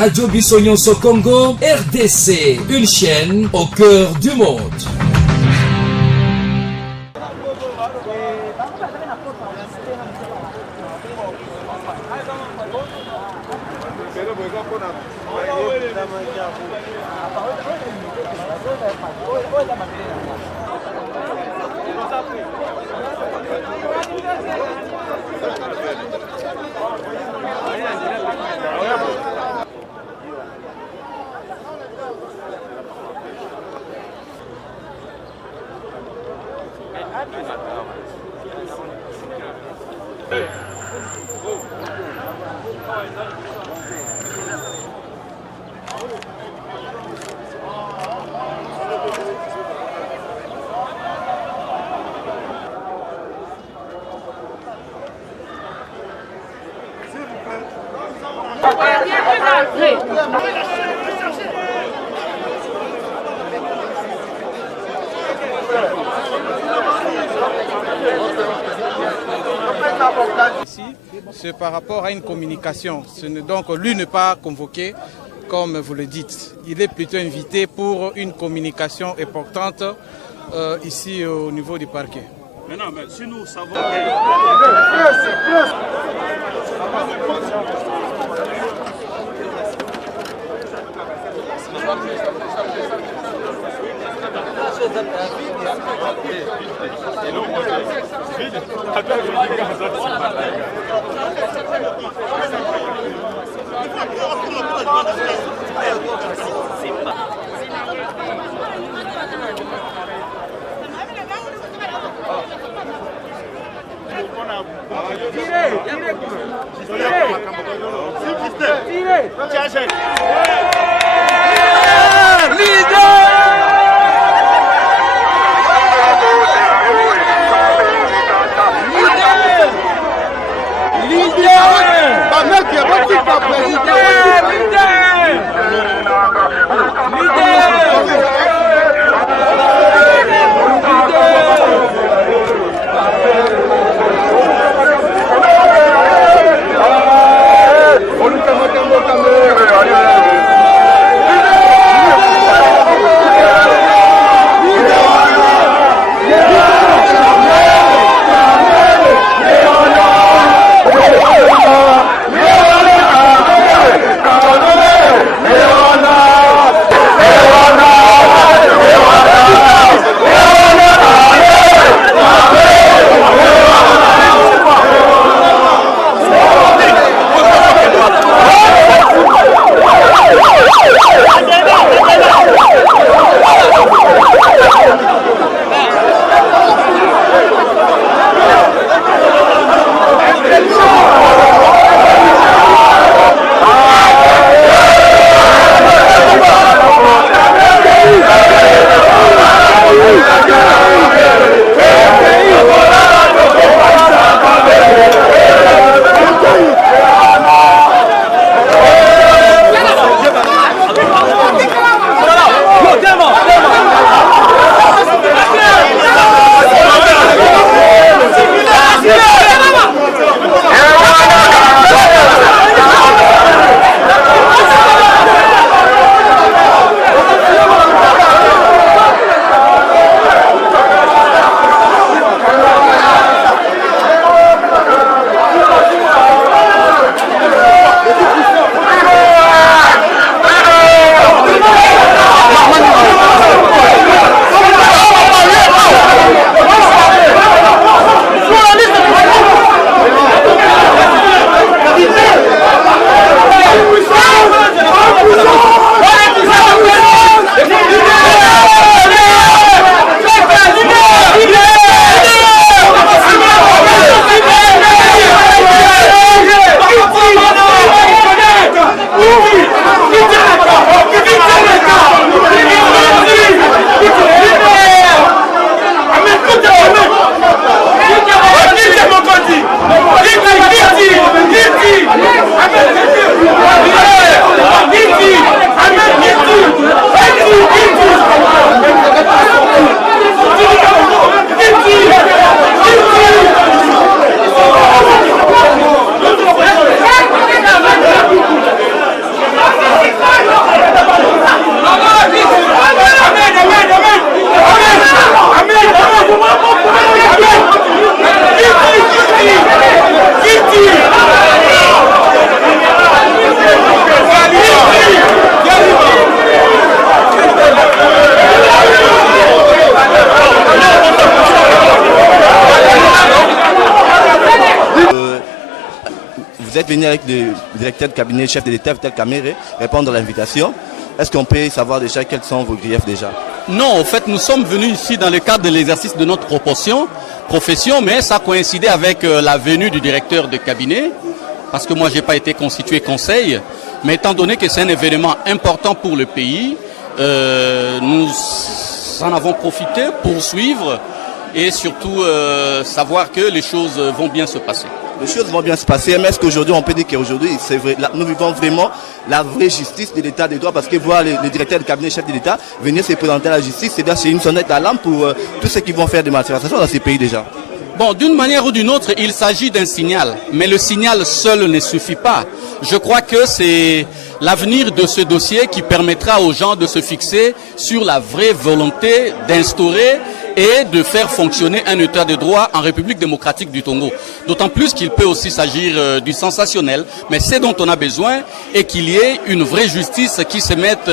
Radio Bissonyonso Congo, RDC, une chaîne au cœur du monde. Ici, c'est par rapport à une communication. Donc lui n'est pas convoqué, comme vous le dites. Il est plutôt invité pour une communication importante ici au niveau du parquet. Mais non, mais si nous savons... Allez, êtes venu avec le directeur de cabinet, chef de l'État, Vital Kamerhe, répondre à l'invitation. Est-ce qu'on peut savoir déjà quels sont vos griefs déjà? Non, en fait, nous sommes venus ici dans le cadre de l'exercice de notre profession, mais ça coïncidait avec la venue du directeur de cabinet, parce que moi, je n'ai pas été constitué conseil, mais étant donné que c'est un événement important pour le pays, nous en avons profité pour suivre et surtout savoir que les choses vont bien se passer. Les choses vont bien se passer, mais est-ce qu'aujourd'hui, on peut dire qu'aujourd'hui, c'est vrai, nous vivons vraiment la vraie justice de l'État de droit, parce que voir le directeur du cabinet, chef de l'État, venir se présenter à la justice, c'est une sonnette d'alarme pour tous ceux qui vont faire des malversations dans ces pays déjà. Bon, d'une manière ou d'une autre, il s'agit d'un signal, mais le signal seul ne suffit pas. Je crois que c'est l'avenir de ce dossier qui permettra aux gens de se fixer sur la vraie volonté d'instaurer et de faire fonctionner un état de droit en République démocratique du Congo. D'autant plus qu'il peut aussi s'agir du sensationnel, mais ce dont on a besoin est qu'il y ait une vraie justice qui se mette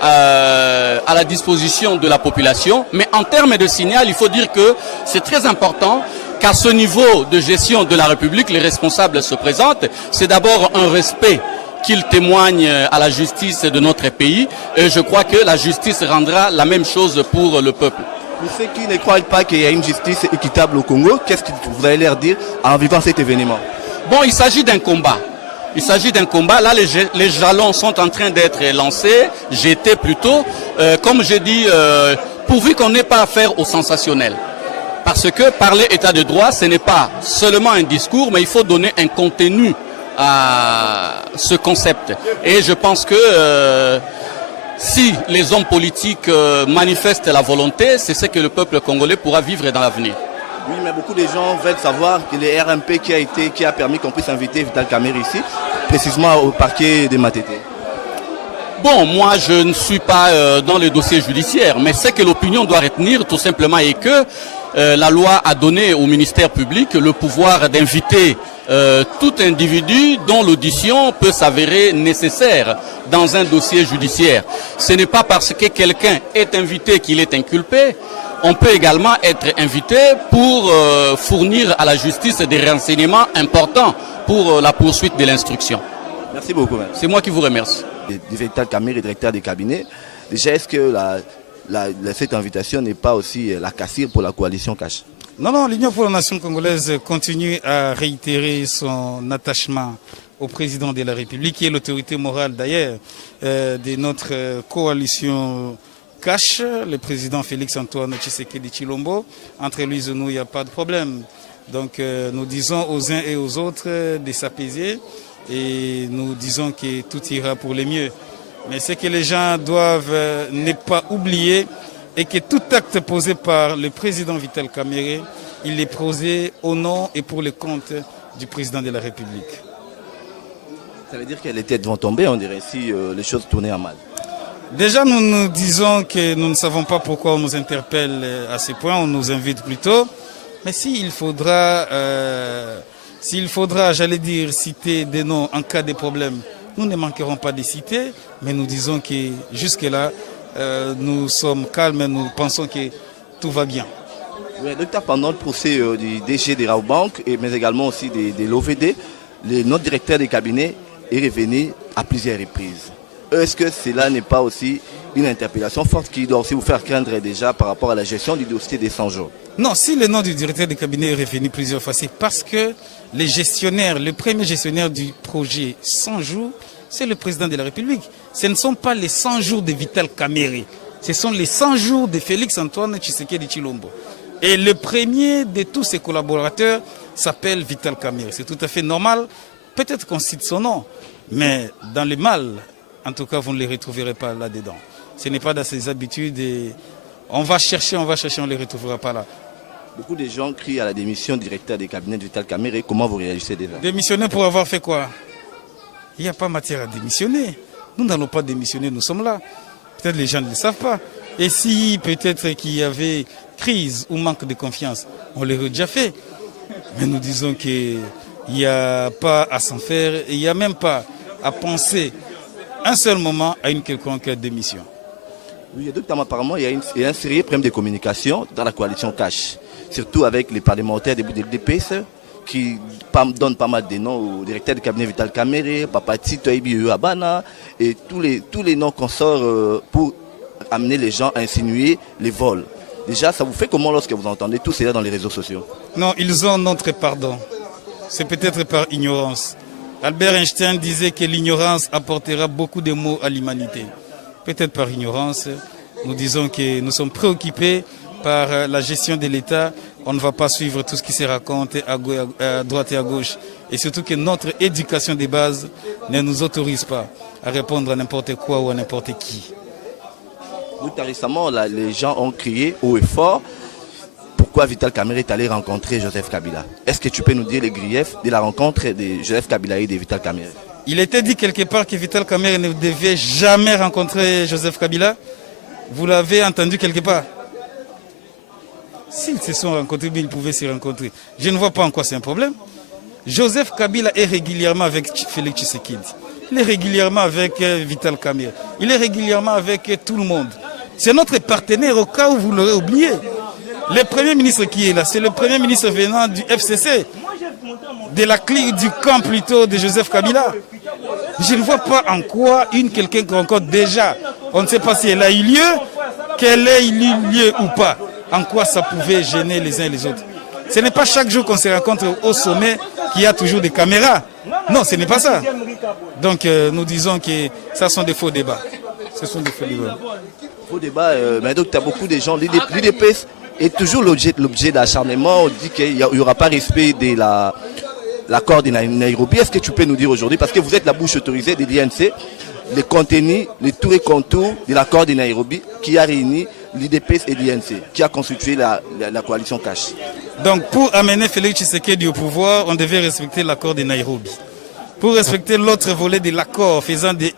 à la disposition de la population. Mais en termes de signal, il faut dire que c'est très important qu'à ce niveau de gestion de la République, les responsables se présentent. C'est d'abord un respect qu'ils témoignent à la justice de notre pays, et je crois que la justice rendra la même chose pour le peuple. Pour ceux qui ne croient pas qu'il y a une justice équitable au Congo, qu'est-ce que vous allez leur dire en vivant cet événement? Bon, il s'agit d'un combat. Il s'agit d'un combat. Là, les jalons sont en train d'être lancés, jetés plutôt. Comme je dis, pourvu qu'on n'ait pas affaire au sensationnel. Parce que parler état de droit, ce n'est pas seulement un discours, mais il faut donner un contenu à ce concept. Et je pense que si les hommes politiques manifestent la volonté, c'est ce que le peuple congolais pourra vivre dans l'avenir. Oui, mais beaucoup de gens veulent savoir que le RMP qui a permis qu'on puisse inviter Vital Kamerhe ici, précisément au parquet de Matete. Bon, moi je ne suis pas dans le dossier judiciaire, mais ce que l'opinion doit retenir tout simplement est que la loi a donné au ministère public le pouvoir d'inviter tout individu dont l'audition peut s'avérer nécessaire dans un dossier judiciaire. Ce n'est pas parce que quelqu'un est invité qu'il est inculpé. On peut également être invité pour fournir à la justice des renseignements importants pour la poursuite de l'instruction. Merci beaucoup. C'est moi qui vous remercie. Vital Kamerhe, directeur des cabinets. Déjà, est-ce que cette invitation n'est pas aussi la cassure pour la coalition Cash? Non, l'Union pour la nation congolaise continue à réitérer son attachement au président de la République, qui est l'autorité morale d'ailleurs de notre coalition Cash, le président Félix-Antoine Tshisekedi Tshilombo. Entre lui et nous, il n'y a pas de problème. Donc nous disons aux uns et aux autres de s'apaiser et nous disons que tout ira pour le mieux. Mais ce que les gens doivent ne pas oublier est que tout acte posé par le président Vital Kamerhe, il est posé au nom et pour le compte du président de la République. Ça veut dire que les têtes vont tomber, on dirait, si les choses tournaient à mal. Déjà, nous nous disons que nous ne savons pas pourquoi on nous interpelle à ce point, on nous invite plutôt. Mais s'il faudra, j'allais dire, citer des noms en cas de problème, nous ne manquerons pas de citer, mais nous disons que jusque-là, nous sommes calmes et nous pensons que tout va bien. Oui, docteur, pendant le procès du DG de Raobank, mais également aussi de l'OVD, notre directeur des cabinets est revenu à plusieurs reprises. Est-ce que cela n'est pas aussi une interpellation forte qui doit aussi vous faire craindre déjà par rapport à la gestion du dossier des 100 jours? Non, si le nom du directeur de cabinet est revenu plusieurs fois, c'est parce que le premier gestionnaire du projet 100 jours, c'est le président de la République. Ce ne sont pas les 100 jours de Vital Kamerhe, ce sont les 100 jours de Félix-Antoine Tshisekedi Tshilombo. Et le premier de tous ses collaborateurs s'appelle Vital Kamerhe. C'est tout à fait normal. Peut-être qu'on cite son nom, mais dans le mal, en tout cas, vous ne les retrouverez pas là-dedans. Ce n'est pas dans ses habitudes. Et on va chercher, on ne les retrouvera pas là. Beaucoup de gens crient à la démission du directeur des cabinets de Vital Kamerhe. Comment vous réagissez déjà? Démissionner pour avoir fait quoi? Il n'y a pas matière à démissionner. Nous n'allons pas démissionner, nous sommes là. Peut-être les gens ne le savent pas. Et si peut-être qu'il y avait crise ou manque de confiance, on l'aurait déjà fait. Mais nous disons qu'il n'y a pas à s'en faire, et il n'y a même pas à penser un seul moment à une quelconque démission. Oui, docteur, apparemment, il y a un sérieux problème de communication dans la coalition Cash, surtout avec les parlementaires du DPS qui donne pas mal de noms au directeur du cabinet Vital Kamerhe, Papa Tito Ibi Abana, et tous les noms qu'on sort pour amener les gens à insinuer les vols. Déjà, ça vous fait comment lorsque vous entendez tout cela dans les réseaux sociaux? Non, ils ont notre pardon. C'est peut-être par ignorance. Albert Einstein disait que l'ignorance apportera beaucoup de maux à l'humanité. Peut-être par ignorance, nous disons que nous sommes préoccupés par la gestion de l'État. On ne va pas suivre tout ce qui se raconte à droite et à gauche. Et surtout que notre éducation de base ne nous autorise pas à répondre à n'importe quoi ou à n'importe qui. Récemment, les gens ont crié haut et fort pourquoi Vital Kamerhe est allé rencontrer Joseph Kabila. Est-ce que tu peux nous dire les griefs de la rencontre de Joseph Kabila et de Vital Kamerhe? Il était dit quelque part que Vital Kamerhe ne devait jamais rencontrer Joseph Kabila. Vous l'avez entendu quelque part? S'ils se sont rencontrés, ils pouvaient se rencontrer. Je ne vois pas en quoi c'est un problème. Joseph Kabila est régulièrement avec Félix Tshisekedi. Il est régulièrement avec Vital Kamerhe. Il est régulièrement avec tout le monde. C'est notre partenaire au cas où vous l'aurez oublié. Le Premier ministre qui est là, c'est le Premier ministre venant du FCC, de la clique du camp plutôt de Joseph Kabila. Je ne vois pas en quoi quelqu'un qui rencontre déjà, on ne sait pas si elle a eu lieu, qu'elle ait eu lieu ou pas, en quoi ça pouvait gêner les uns et les autres. Ce n'est pas chaque jour qu'on se rencontre au sommet qu'il y a toujours des caméras. Non, ce n'est pas ça. Donc nous disons que ça sont des faux débats. Ce sont des faux débats. Faux débats, mais donc tu as beaucoup de gens, l'UDPS est toujours l'objet d'acharnement. On dit qu'il n'y aura pas respect de l'accord de Nairobi. Est-ce que tu peux nous dire aujourd'hui, parce que vous êtes la bouche autorisée de l'INC, les contenus, les tours et contours de l'accord de Nairobi qui a réuni l'UDPS et l'INC, qui a constitué la coalition Cash. Donc pour amener Félix Tshisekedi au pouvoir, on devait respecter l'accord de Nairobi. Pour respecter l'autre volet de l'accord faisant de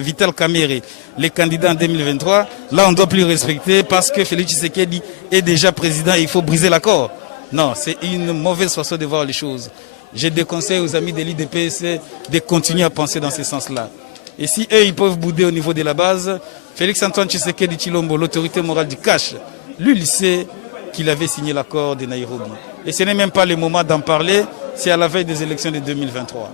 Vital Kamerhe les candidats en 2023, là on ne doit plus respecter parce que Félix Tshisekedi est déjà président et il faut briser l'accord. Non, c'est une mauvaise façon de voir les choses. Je déconseille aux amis de l'IDPS de continuer à penser dans ce sens-là. Et si eux, ils peuvent bouder au niveau de la base, Félix-Antoine Tshisekedi Tshilombo, l'autorité morale du cash, lui, il sait qu'il avait signé l'accord de Nairobi. Et ce n'est même pas le moment d'en parler, c'est à la veille des élections de 2023.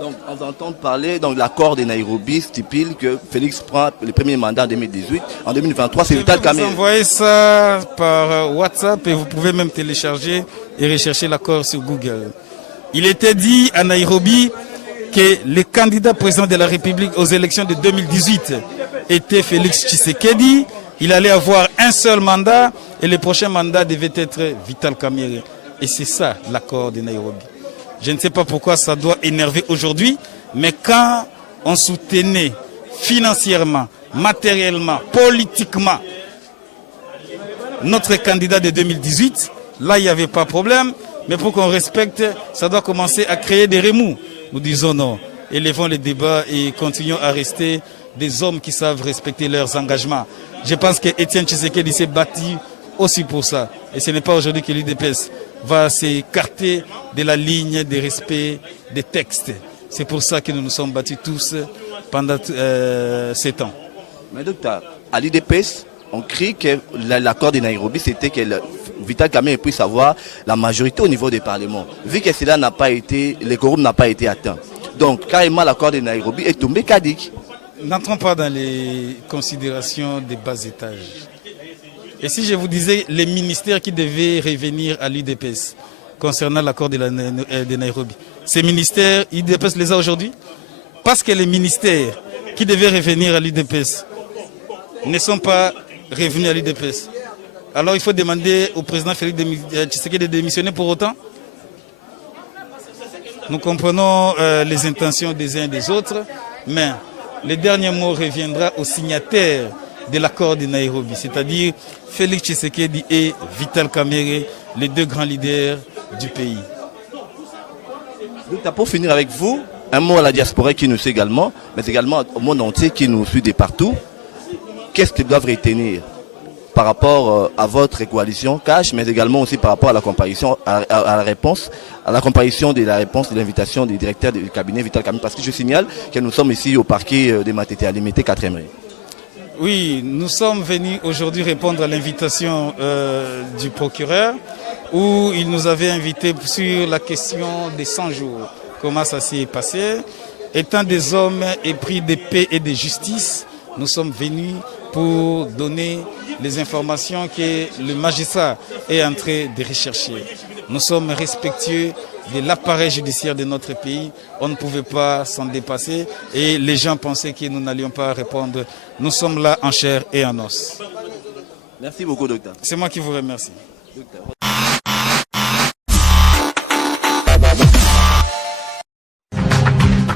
Donc, on entend parler, donc l'accord de Nairobi stipule que Félix prend le premier mandat en 2018. En 2023, c'est Vital Kamerhe. Vous envoyez ça par WhatsApp et vous pouvez même télécharger et rechercher l'accord sur Google. Il était dit à Nairobi que le candidat président de la République aux élections de 2018 était Félix Tshisekedi. Il allait avoir un seul mandat et le prochain mandat devait être Vital Kamerhe. Et c'est ça l'accord de Nairobi. Je ne sais pas pourquoi ça doit énerver aujourd'hui, mais quand on soutenait financièrement, matériellement, politiquement notre candidat de 2018, là il n'y avait pas de problème, mais pour qu'on respecte, ça doit commencer à créer des remous. Nous disons non, élevons les débats et continuons à rester des hommes qui savent respecter leurs engagements. Je pense que Étienne Tshisekedi s'est battu aussi pour ça. Et ce n'est pas aujourd'hui que l'UDPS va s'écarter de la ligne de respect des textes. C'est pour ça que nous nous sommes battus tous pendant 7 ans. Mais docteur, à l'UDPS, on crie que l'accord de Nairobi, c'était que Vital Kamerhe puisse avoir la majorité au niveau des parlements. Vu que cela n'a pas été, le quorum n'a pas été atteint. Donc, carrément, l'accord de Nairobi est tombé caduc. N'entrons pas dans les considérations des bas étages. Et si je vous disais les ministères qui devaient revenir à l'UDPS concernant l'accord de Nairobi, ces ministères, l'UDPS les a aujourd'hui? Parce que les ministères qui devaient revenir à l'UDPS ne sont pas revenus à l'UDPS. Alors il faut demander au président Félix Tshisekedi de démissionner pour autant? Nous comprenons les intentions des uns et des autres, mais le dernier mot reviendra aux signataires de l'accord de Nairobi, c'est-à-dire Félix Tshisekedi et Vital Kamerhe, les deux grands leaders du pays. Donc, pour finir avec vous, un mot à la diaspora qui nous suit également, mais également au monde entier qui nous suit de partout. Qu'est-ce qu'ils doivent retenir par rapport à votre coalition Cash, mais également aussi par rapport à la comparaison, à la réponse, à la comparaison de la réponse de l'invitation du directeur du cabinet Vital Kamerhe, parce que je signale que nous sommes ici au parquet de Matete à Limité 4e rue. Oui, nous sommes venus aujourd'hui répondre à l'invitation du procureur où il nous avait invités sur la question des 100 jours. Comment ça s'est passé? Étant des hommes épris de paix et de justice, nous sommes venus pour donner les informations que le magistrat est en train de rechercher. Nous sommes respectueux de l'appareil judiciaire de notre pays. On ne pouvait pas s'en dépasser et les gens pensaient que nous n'allions pas répondre. Nous sommes là en chair et en os. Merci beaucoup, docteur. C'est moi qui vous remercie.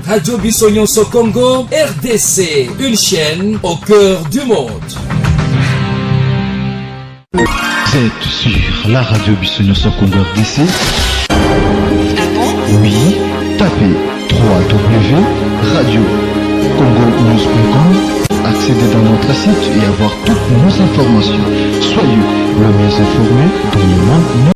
Radio Bissonyoso Congo, RDC, une chaîne au cœur du monde. Vous êtes sur la radio Bissonyoso Congo RDC. Oui, tapez www.radiocongonews.com, accédez dans notre site et avoir toutes nos informations. Soyez le mieux informés dans le monde.